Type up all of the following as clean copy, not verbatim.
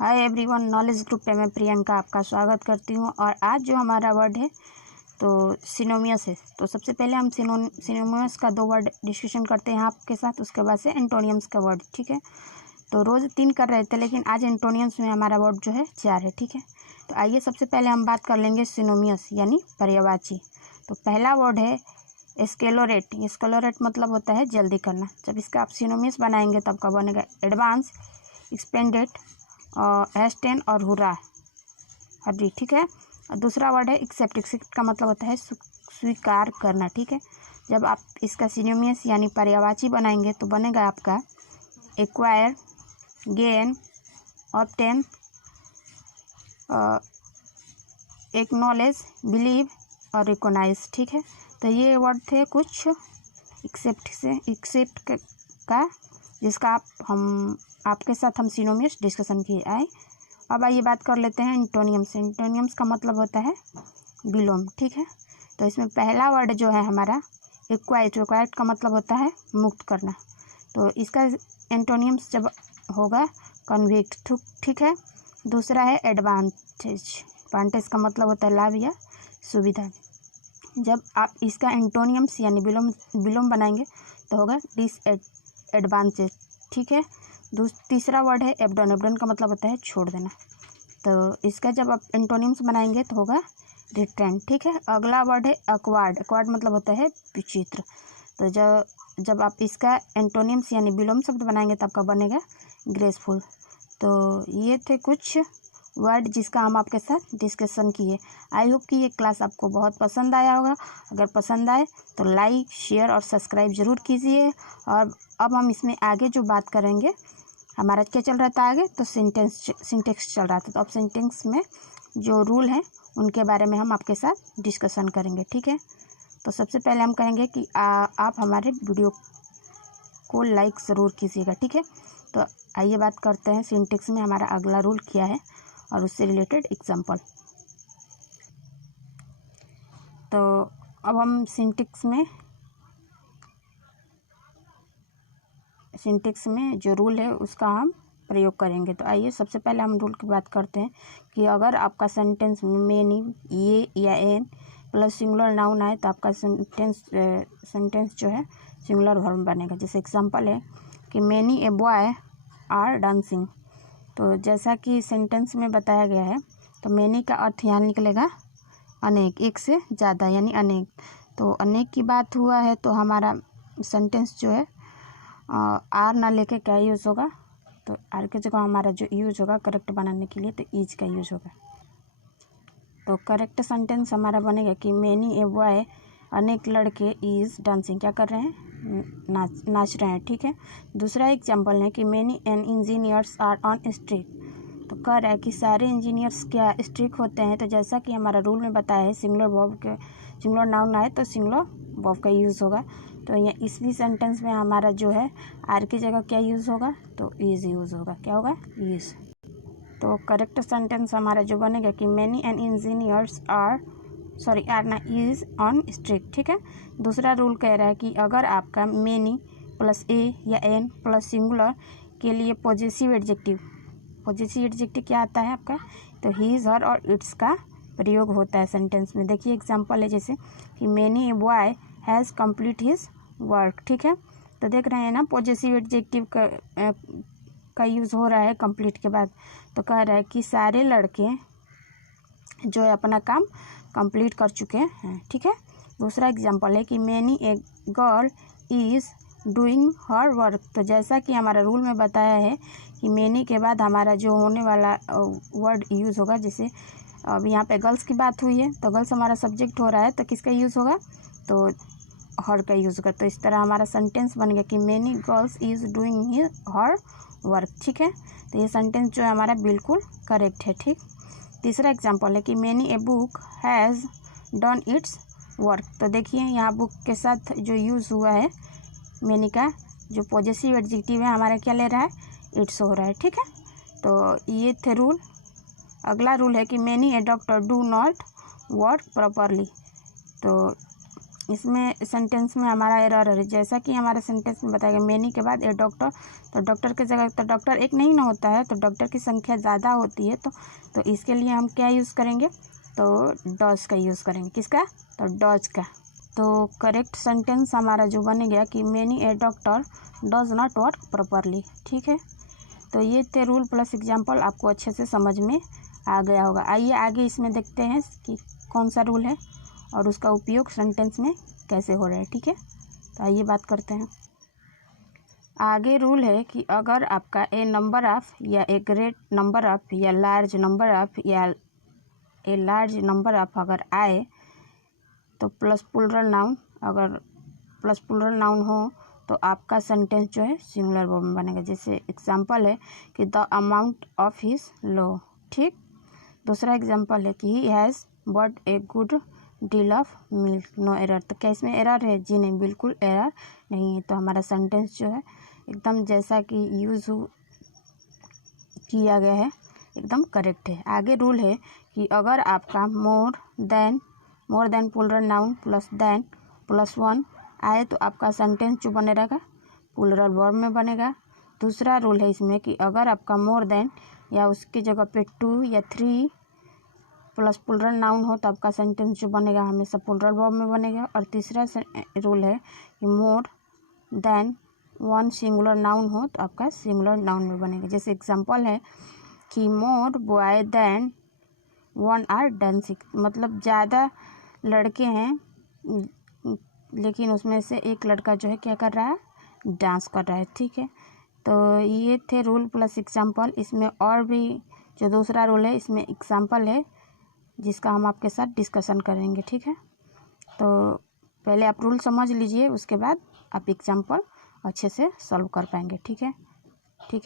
Hi everyone, knowledge group पे मैं प्रियंका आपका स्वागत करती हूँ। और आज जो हमारा वर्ड है तो सिनोनियस है। तो सबसे पहले हम सिनोनियस का 2 वर्ड डिस्कशन करते हैं आपके साथ, उसके बाद से एंटोनियम्स का वर्ड। ठीक है, तो रोज़ 3 कर रहे थे, लेकिन आज एंटोनियम्स में हमारा वर्ड जो है 4 है। ठीक है, तो आइए सबसे पहले हम बात कर लेंगे सिनोनियस यानी पर्यायवाची। तो पहला वर्ड है एस्केलोरेट। एस्केलोरेट मतलब होता है जल्दी करना। जब इसका आप सिनोनियस बनाएंगे तब का बनेगा एडवांस, एक्सपेंडेड, हैस्टेन और हुर्रा, हरी। ठीक है, और दूसरा वर्ड है एक्सेप्ट। एक्सेप्ट का मतलब होता है स्वीकार करना। ठीक है, जब आप इसका सिनोनियस यानी पर्यायवाची बनाएंगे तो बनेगा आपका acquire, gain, obtain, acknowledge, believe और रिकॉग्नाइज। ठीक है, तो ये वर्ड थे कुछ एक्सेप्ट का जिसका आपके साथ हम सिनोनियस डिस्कशन किए आए। अब आइए बात कर लेते हैं एंटोनियम्स। एंटोनियम्स का मतलब होता है विलोम। ठीक है, तो इसमें पहला वर्ड जो है हमारा एक्वाइट। एक्वाइट का मतलब होता है मुक्त करना। तो इसका एंटोनियम्स जब होगा कन्विक्ट। ठीक है, दूसरा है एडवांटेज। एडवांटेज का मतलब होता है लाभ या सुविधा। जब आप इसका एंटोनियम्स यानी विलोम बनाएंगे तो होगा डिसएडवांटेज। ठीक है, तीसरा वर्ड है एब्डन। एब्डन का मतलब होता है छोड़ देना। तो इसका जब आप एंटोनियम्स बनाएंगे तो होगा रिट्रेन। ठीक है, अगला वर्ड है अक्वार्ड। अक्वार्ड मतलब होता है विचित्र। तो जब आप इसका एंटोनियम्स यानी विलोम शब्द बनाएंगे तब का बनेगा ग्रेसफुल। तो ये थे कुछ वर्ड जिसका हम आपके साथ डिस्कशन किए। आई होप कि ये क्लास आपको बहुत पसंद आया होगा। अगर पसंद आए तो लाइक, शेयर और सब्सक्राइब ज़रूर कीजिए। और अब हम इसमें आगे जो बात करेंगे, हमारा क्या चल रहा था आगे, तो सिंटेक्स चल रहा था। तो अब सिंटेक्स में जो रूल हैं उनके बारे में हम आपके साथ डिस्कशन करेंगे। ठीक है, तो सबसे पहले हम कहेंगे कि आप हमारे वीडियो को लाइक ज़रूर कीजिएगा। ठीक है, तो आइए बात करते हैं सिंटेक्स में हमारा अगला रूल क्या है और उससे रिलेटेड एग्जाम्पल। तो अब हम सिंटेक्स में जो रूल है उसका हम प्रयोग करेंगे। तो आइए सबसे पहले हम रूल की बात करते हैं कि अगर आपका सेंटेंस में मेनी, ये या एन प्लस सिंगुलर नाउन आए तो आपका सेंटेंस जो है सिंगुलर वर्ब बनेगा। जैसे एग्जांपल है कि many a boy are dancing. तो जैसा कि सेंटेंस में बताया गया है, तो मेनी का अर्थ यहाँ निकलेगा अनेक, एक से ज़्यादा यानी अनेक। तो अनेक की बात हुआ है तो हमारा सेंटेंस जो है आर ना लेके क्या यूज़ होगा, तो आर के जगह हमारा जो यूज़ होगा करेक्ट बनाने के लिए तो इज का यूज़ होगा। तो करेक्ट सेंटेंस हमारा बनेगा कि मेनी ए बॉय, अनेक लड़के, इज डांसिंग, क्या कर रहे हैं, नाच रहे हैं। ठीक है, दूसरा एग्जाम्पल है कि many an engineers are on strike. तो कह रहा है कि सारे इंजीनियर्स क्या स्ट्रिक होते हैं। तो जैसा कि हमारा रूल में बताया है सिंगुलर नाउन आए तो सिंगुलर वर्ब का यूज़ होगा। तो यहाँ इस भी सेंटेंस में हमारा जो है आर की जगह क्या यूज़ होगा, तो इज यूज़ होगा। क्या होगा, इज। तो करेक्ट सेंटेंस हमारा जो बनेगा कि मेनी एन इंजीनियर्स आर ना इज ऑन स्ट्रिक। ठीक है, दूसरा रूल कह रहा है कि अगर आपका मेनी प्लस ए या एन प्लस सिंगुलर के लिए पॉजेसिव एडजेक्टिव क्या आता है आपका, तो हीज, हर और इट्स का प्रयोग होता है सेंटेंस में। देखिए एग्जांपल है जैसे कि many a boy has complete his work. ठीक है, तो देख रहे हैं ना पॉजेसिव एडजेक्टिव का यूज़ हो रहा है कंप्लीट के बाद। तो कह रहा है कि सारे लड़के जो है अपना काम कंप्लीट कर चुके हैं। ठीक है, दूसरा एग्जांपल है कि many a girl is doing her work. तो जैसा कि हमारा रूल में बताया है कि मेनी के बाद हमारा जो होने वाला वर्ड यूज़ होगा, जैसे अब यहाँ पे गर्ल्स की बात हुई है तो गर्ल्स हमारा सब्जेक्ट हो रहा है तो किसका यूज़ होगा, तो हर का यूज़ होगा। तो इस तरह हमारा सेंटेंस बन गया कि many girls is doing her work. ठीक है, तो ये सेंटेंस जो है हमारा बिल्कुल करेक्ट है। ठीक, तीसरा एग्जांपल है कि many a book has done it's work. तो देखिए यहाँ बुक के साथ जो यूज़ हुआ है मेनी का जो पॉजेसिव एडजेक्टिव है हमारा क्या ले रहा है, इट्स हो रहा है। ठीक है, तो ये थे रूल। अगला रूल है कि many A doctor do not work properly. तो इसमें सेंटेंस में हमारा एरर है, जैसा कि हमारे सेंटेंस में बताया गया मेनी के बाद ए डॉक्टर, तो डॉक्टर की जगह तो डॉक्टर एक नहीं ना होता है, तो डॉक्टर की संख्या ज़्यादा होती है, तो इसके लिए हम क्या यूज़ करेंगे, तो डॉज का यूज़ करेंगे। किसका, तो डॉज का। तो करेक्ट सेंटेंस हमारा जो बनेगा कि many A doctor does not work properly. ठीक है, तो ये थे रूल प्लस एग्जाम्पल, आपको अच्छे से समझ में आ गया होगा। आइए आगे इसमें देखते हैं कि कौन सा रूल है और उसका उपयोग सेंटेंस में कैसे हो रहा है। ठीक है, तो आइए बात करते हैं। आगे रूल है कि अगर आपका ए नंबर ऑफ या ए ग्रेट नंबर ऑफ या लार्ज नंबर ऑफ या ए लार्ज नंबर ऑफ अगर आए तो प्लस प्लूरल नाउन, अगर प्लस प्लूरल नाउन हो तो आपका सेंटेंस जो है सिंगुलर वर्ब में बनेगा। जैसे एग्जांपल है कि the amount of his low. ठीक, दूसरा एग्जांपल है कि he has bought a good deal of milk, no error. तो क्या इसमें एरर है? जी नहीं, बिल्कुल एरर नहीं है। तो हमारा सेंटेंस जो है एकदम जैसा कि यूज़ किया गया है एकदम करेक्ट है। आगे रूल है कि अगर आपका more than plural noun plus then plus one आए तो आपका सेंटेंस जो बने रहेगा प्लूरल वर्ब में बनेगा। दूसरा रूल है इसमें कि अगर आपका मोर देन या उसकी जगह पे 2 या 3 प्लस प्लूरल नाउन हो तो आपका सेंटेंस जो बनेगा हमेशा प्लूरल वर्ब में बनेगा। और तीसरा रूल है कि मोर देन 1 सिंगुलर नाउन हो तो आपका सिंगुलर नाउन में बनेगा। जैसे एग्जांपल है कि मोर बॉय देन 1 आर डांसिंग, मतलब ज़्यादा लड़के हैं लेकिन उसमें से एक लड़का जो है क्या कर रहा है, डांस कर रहा है। ठीक है, तो ये थे रूल प्लस एग्जांपल। इसमें और भी जो दूसरा रूल है इसमें एग्जांपल है जिसका हम आपके साथ डिस्कशन करेंगे। ठीक है, तो पहले आप रूल समझ लीजिए, उसके बाद आप एग्जांपल अच्छे से सॉल्व कर पाएंगे। ठीक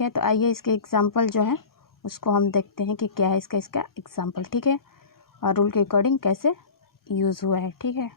है, तो आइए इसके एग्जांपल जो है उसको हम देखते हैं कि क्या है इसका एग्जांपल। ठीक है, और रूल के अकॉर्डिंग कैसे यूज़ हुआ है। ठीक है।